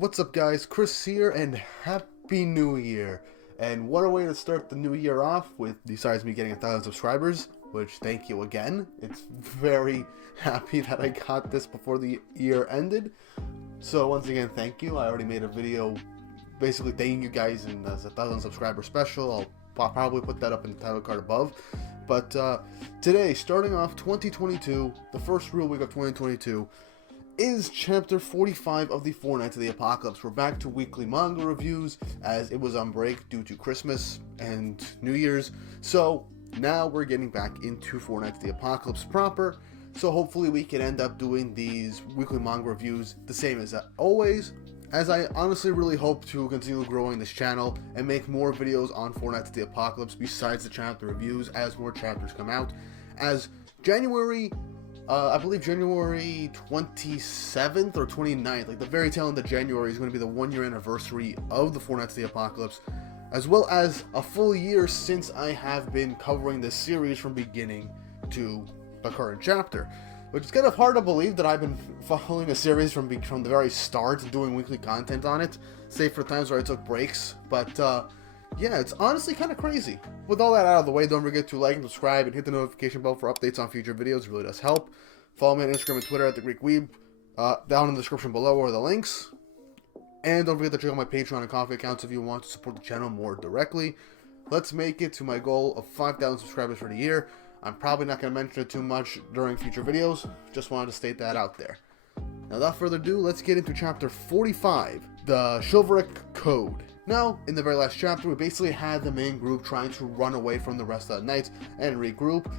What's up guys, Chris here, and Happy New Year. And what a way to start the new year off with, besides me getting 1,000 subscribers, which thank you again. It's very happy that I got this before the year ended. So once again, thank you. I already made a video basically thanking you guys and as a 1,000 subscriber special. I'll probably put that up in the title card above. But today, starting off 2022, the first real week of 2022, is chapter 45 of the Four Knights of the Apocalypse. We're back to weekly manga reviews as it was on break due to Christmas and New Year's. So now we're getting back into Four Knights of the Apocalypse proper. So hopefully we can end up doing these weekly manga reviews the same as always, as I honestly really hope to continue growing this channel and make more videos on Four Knights of the Apocalypse besides the chapter reviews as more chapters come out. As January, I believe January 27th or 29th, like the very tail end of January, is going to be the 1-year anniversary of the Four Knights of the Apocalypse, as well as a full year since I have been covering this series from beginning to the current chapter. Which is kind of hard to believe that I've been following a series from the very start and doing weekly content on it, save for times where I took breaks, but yeah, it's honestly kind of crazy. With all that out of the way, don't forget to like and subscribe and hit the notification bell for updates on future videos. It really does help. Follow me on Instagram and Twitter at The Greek Weeb. Down in the description below are the links. And don't forget to check out my Patreon and Coffee accounts if you want to support the channel more directly. Let's make it to my goal of 5,000 subscribers for the year. I'm probably not going to mention it too much during future videos. Just wanted to state that out there. Now, without further ado, let's get into chapter 45, the Chivalric Code. Now, in the very last chapter, we basically had the main group trying to run away from the rest of the knights and regroup,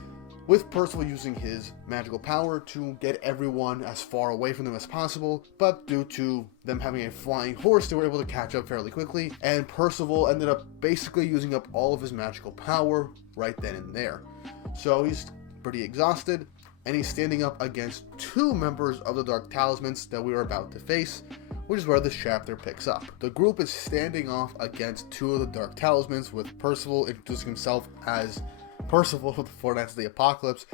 with Percival using his magical power to get everyone as far away from them as possible, but due to them having a flying horse, they were able to catch up fairly quickly, and Percival ended up basically using up all of his magical power right then and there. So he's pretty exhausted, and he's standing up against two members of the Dark Talismans that we are about to face, which is where this chapter picks up. The group is standing off against two of the Dark Talismans, with Percival introducing himself as Percival of the Four Knights of the Apocalypse,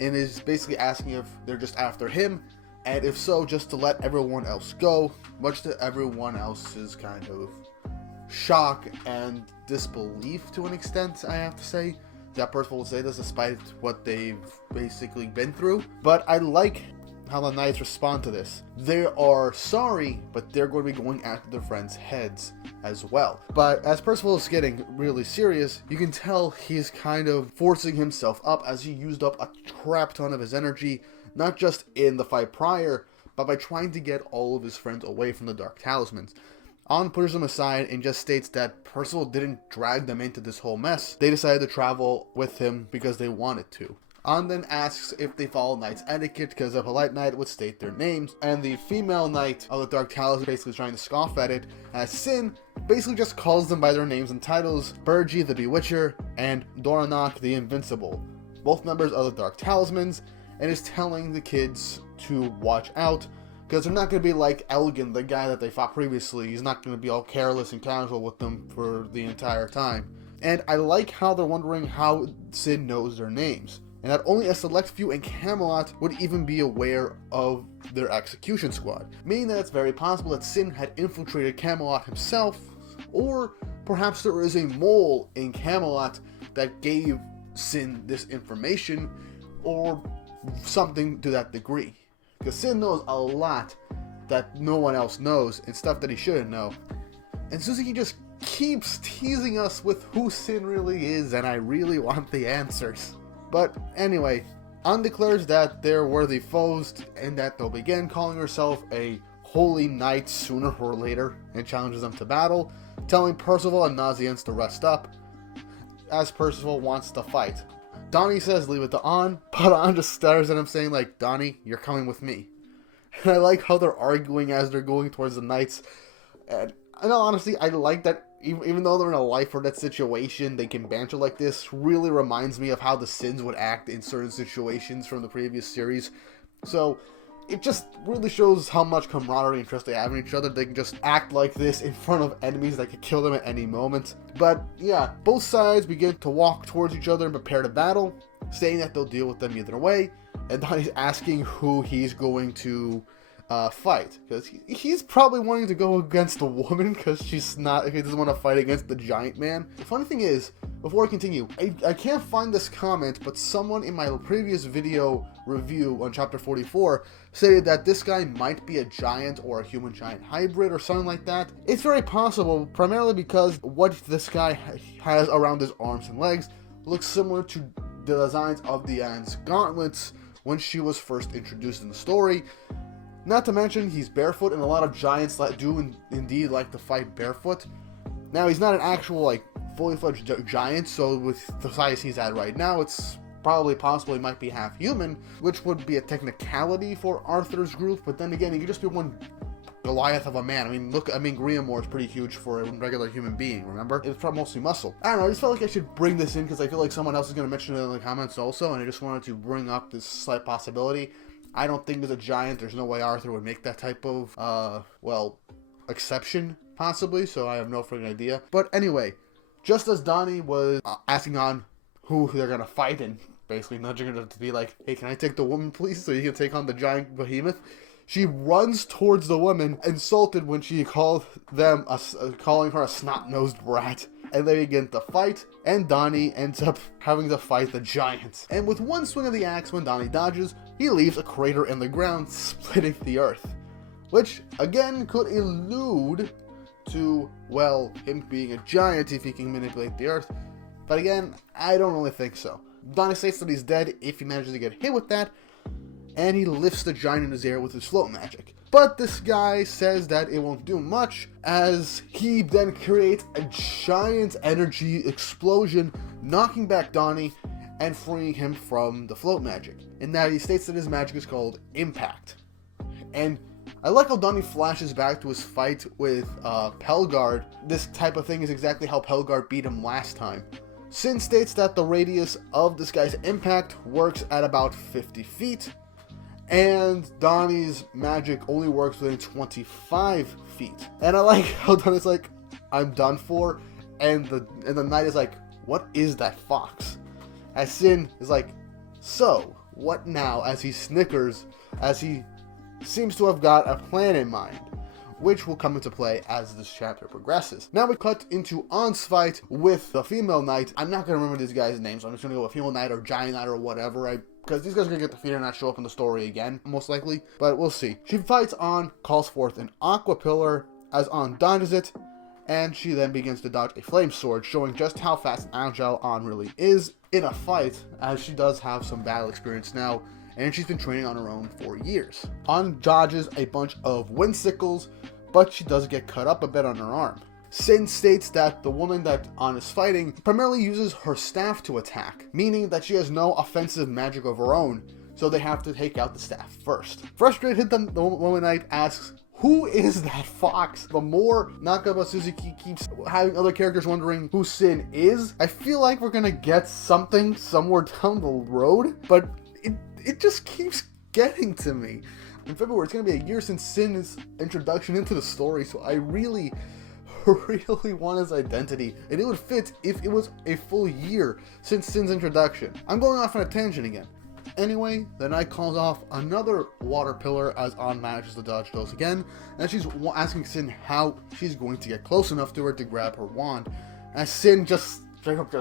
and is basically asking if they're just after him, and if so, just to let everyone else go, much to everyone else's kind of shock and disbelief to an extent, I have to say. That Percival will say this despite what they've basically been through. But I like how the knights respond to this. They are sorry, but they're going to be going after their friends' heads as well. But as Percival is getting really serious, you can tell he's kind of forcing himself up as he used up a crap ton of his energy, not just in the fight prior, but by trying to get all of his friends away from the Dark Talismans. On pushes them aside and just states that Percival didn't drag them into this whole mess. They decided to travel with him because they wanted to. On then asks if they follow knight's etiquette, because a polite knight would state their names, and the female knight of the Dark Talisman basically trying to scoff at it, as Sin basically just calls them by their names and titles, Burgi the Bewitcher and Doranak the Invincible, both members of the Dark Talismans, and is telling the kids to watch out, because they're not going to be like Elgin, the guy that they fought previously. He's not going to be all careless and casual with them for the entire time. And I like how they're wondering how Sin knows their names, and that only a select few in Camelot would even be aware of their execution squad, meaning that it's very possible that Sin had infiltrated Camelot himself, or perhaps there is a mole in Camelot that gave Sin this information, or something to that degree. Because Sin knows a lot that no one else knows, and stuff that he shouldn't know. And Suzuki just keeps teasing us with who Sin really is, and I really want the answers. But anyway, An declares that they're worthy foes, and that they'll begin calling herself a holy knight sooner or later, and challenges them to battle, telling Percival and Nazians to rest up, as Percival wants to fight. Donnie says leave it to An, but An just stares at him saying like, Donnie, you're coming with me. And I like how they're arguing as they're going towards the knights. And honestly, I like that even though they're in a life or death situation, they can banter like this. Really reminds me of how the Sins would act in certain situations from the previous series. So it just really shows how much camaraderie and trust they have in each other. They can just act like this in front of enemies that could kill them at any moment. But yeah, both sides begin to walk towards each other and prepare to battle, saying that they'll deal with them either way. And Donnie's asking who he's going to fight, because he's probably wanting to go against the woman because he doesn't want to fight against the giant man. The funny thing is, before I continue, I can't find this comment, but someone in my previous video review on chapter 44 stated that this guy might be a giant or a human giant hybrid or something like that. It's very possible, primarily because what this guy has around his arms and legs looks similar to the designs of Diane's gauntlets when she was first introduced in the story. Not to mention, he's barefoot, and a lot of giants do indeed like to fight barefoot. Now, he's not an actual, like, fully fledged giant, so with the size he's at right now, it's probably possible he might be half human, which would be a technicality for Arthur's group, but then again, he could just be one Goliath of a man. I mean, Griamore is pretty huge for a regular human being, remember? It's probably mostly muscle. I don't know, I just felt like I should bring this in because I feel like someone else is going to mention it in the comments also, and I just wanted to bring up this slight possibility. I don't think there's a giant. There's no way Arthur would make that type of, exception, possibly, so I have no freaking idea. But anyway, just as Donnie was asking on who they're going to fight and basically nudging her to be like, hey, can I take the woman, please, so you can take on the giant behemoth? She runs towards the woman, insulted when she called them, calling her a snot-nosed brat. And they begin to fight, and Donnie ends up having to fight the giant. And with one swing of the axe, when Donnie dodges, he leaves a crater in the ground, splitting the earth. Which, again, could allude to, well, him being a giant if he can manipulate the earth. But again, I don't really think so. Donnie states that he's dead if he manages to get hit with that, and he lifts the giant in his air with his float magic. But this guy says that it won't do much, as he then creates a giant energy explosion, knocking back Donnie and freeing him from the float magic. And now he states that his magic is called Impact. And I like how Donnie flashes back to his fight with Pelgard. This type of thing is exactly how Pelgard beat him last time. Sin states that the radius of this guy's impact works at about 50 feet, and Donnie's magic only works within 25 feet. And I like how Donnie's like, I'm done for, and the knight is like, what is that fox? As Sin is like, so, what now? As he snickers, as he seems to have got a plan in mind, which will come into play as this chapter progresses. Now we cut into An's fight with the female knight. I'm not going to remember these guys' names, so I'm just going to go with female knight or giant knight or whatever, because these guys are going to get defeated and not show up in the story again, most likely, but we'll see. She fights An, calls forth an aqua pillar as An dodges it, and she then begins to dodge a flame sword, showing just how fast and agile An really is in a fight, as she does have some battle experience now, and she's been training on her own for years. An dodges a bunch of wind sickles, but she does get cut up a bit on her arm. Sin states that the woman that An is fighting primarily uses her staff to attack, meaning that she has no offensive magic of her own, so they have to take out the staff first. Frustrated, the woman knight asks, who is that fox? The more Nakaba Suzuki keeps having other characters wondering who Sin is, I feel like we're gonna get something somewhere down the road, but it just keeps getting to me. In February, it's going to be a year since Sin's introduction into the story, so I really want his identity, and it would fit if it was a full year since Sin's introduction. I'm going off on a tangent again. Anyway, the knight calls off another water pillar as An manages to dodge those again, and she's asking Sin how she's going to get close enough to her to grab her wand, as Sin just straight up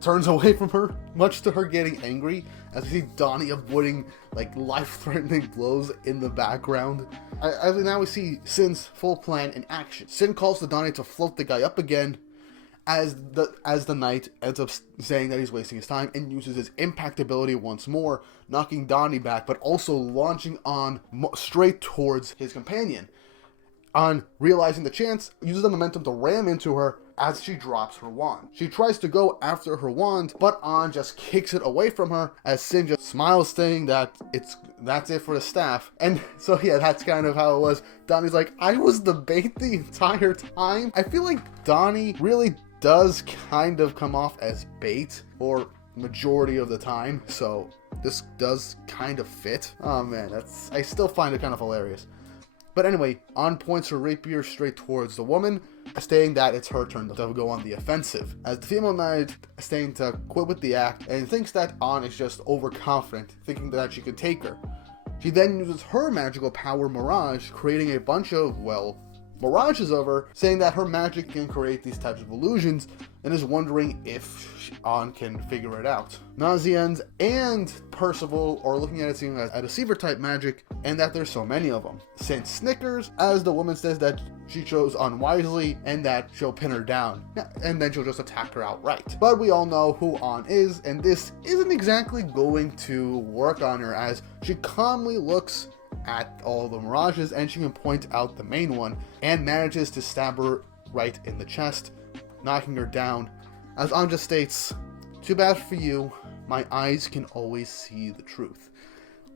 turns away from her, much to her getting angry, as we see Donnie avoiding like life-threatening blows in the background. Now we see Sin's full plan in action. Sin calls to Donnie to float the guy up again, as the knight ends up saying that he's wasting his time and uses his impact ability once more, knocking Donnie back, but also launching on straight towards his companion. On realizing the chance, uses the momentum to ram into her as she drops her wand. She tries to go after her wand, but An just kicks it away from her as Sin just smiles, saying that that's it for the staff. And so yeah, that's kind of how it was. Donnie's like, I was the bait the entire time. I feel like Donnie really does kind of come off as bait for majority of the time, so this does kind of fit. Oh man, I still find it kind of hilarious. But anyway, An points her rapier straight towards the woman, stating that it's her turn to go on the offensive, as the female knight is saying to quit with the act and thinks that An is just overconfident, thinking that she could take her. She then uses her magical power, Mirage, creating a bunch of, well, mirages of her, saying that her magic can create these types of illusions, and is wondering if An can figure it out. Nazians and Percival are looking at it seeing as a deceiver type magic, and that there's so many of them. Since Snickers, as the woman says that she chose unwisely, and that she'll pin her down, and then she'll just attack her outright. But we all know who An is, and this isn't exactly going to work on her, as she calmly looks at all the mirages and she can point out the main one and manages to stab her right in the chest, knocking her down, as An just states, "Too bad for you, my eyes can always see the truth."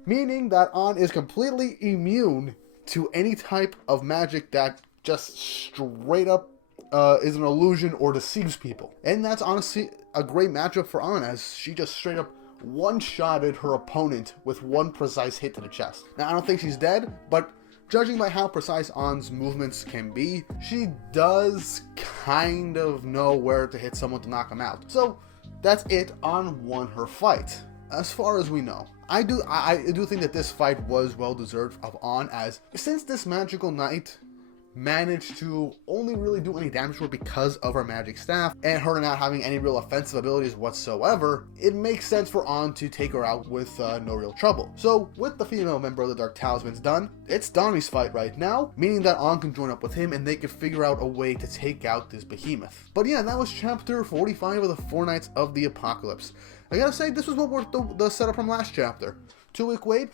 Meaning that An is completely immune to any type of magic that just straight up is an illusion or deceives people. And that's honestly a great matchup for An, as she just straight up one-shotted her opponent with one precise hit to the chest. Now, I don't think she's dead, but judging by how precise An's movements can be, she does kind of know where to hit someone to knock them out. So that's it. An won her fight, as far as we know. I do think that this fight was well deserved of An, as since this magical knight managed to only really do any damage to her because of her magic staff and her not having any real offensive abilities whatsoever, it makes sense for An to take her out with no real trouble. So with the female member of the Dark Talismans done, it's Donnie's fight right now, meaning that An can join up with him and they can figure out a way to take out this behemoth. But yeah, that was chapter 45 of the Four Knights of the Apocalypse. I gotta say, this was what worked the setup from last chapter. 2-week wait,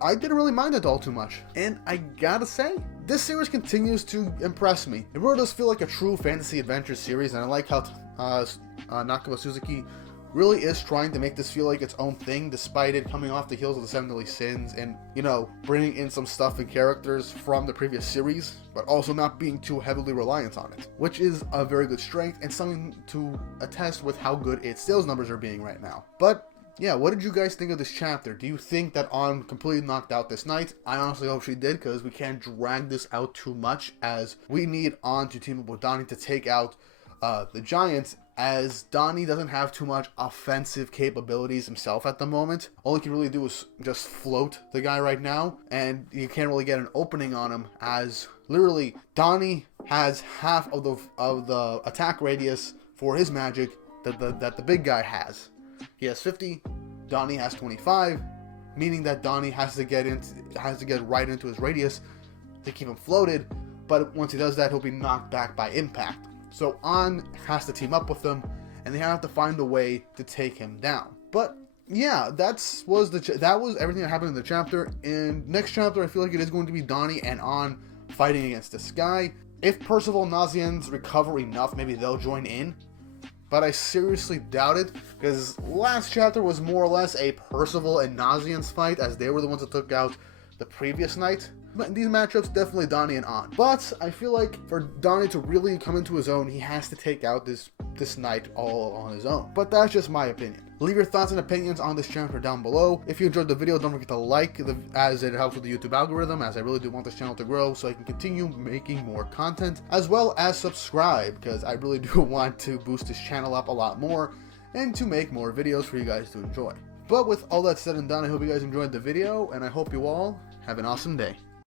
I didn't really mind it all too much. And I gotta say, this series continues to impress me. It really does feel like a true fantasy adventure series, and I like how Nakaba Suzuki really is trying to make this feel like its own thing, despite it coming off the heels of the Seven Deadly Sins and, you know, bringing in some stuff and characters from the previous series, but also not being too heavily reliant on it, which is a very good strength and something to attest with how good its sales numbers are being right now. But yeah, what did you guys think of this chapter? Do you think that An completely knocked out this knight? I honestly hope she did, because we can't drag this out too much, as we need An to team up with Donnie to take out the giants, as Donnie doesn't have too much offensive capabilities himself at the moment. All he can really do is just float the guy right now, and you can't really get an opening on him, as literally Donnie has half of the attack radius for his magic that the big guy has. He has 50, Donnie has 25, meaning that Donnie has to get right into his radius to keep him floated, but once he does that, he'll be knocked back by impact. So An has to team up with them, and they have to find a way to take him down. But yeah, that was everything that happened in the chapter. In next chapter, I feel like it is going to be Donnie and An fighting against this guy. If Percival and Nazians recover enough, maybe they'll join in. But I seriously doubt it, because last chapter was more or less a Percival and Nazians fight, as they were the ones that took out the previous knight. But in these matchups, definitely Donnie and An. But I feel like for Donnie to really come into his own, he has to take out this knight all on his own. But that's just my opinion. Leave your thoughts and opinions on this chapter down below. If you enjoyed the video, don't forget to like, as it helps with the YouTube algorithm, as I really do want this channel to grow so I can continue making more content, as well as subscribe, because I really do want to boost this channel up a lot more and to make more videos for you guys to enjoy. But with all that said and done, I hope you guys enjoyed the video, and I hope you all have an awesome day.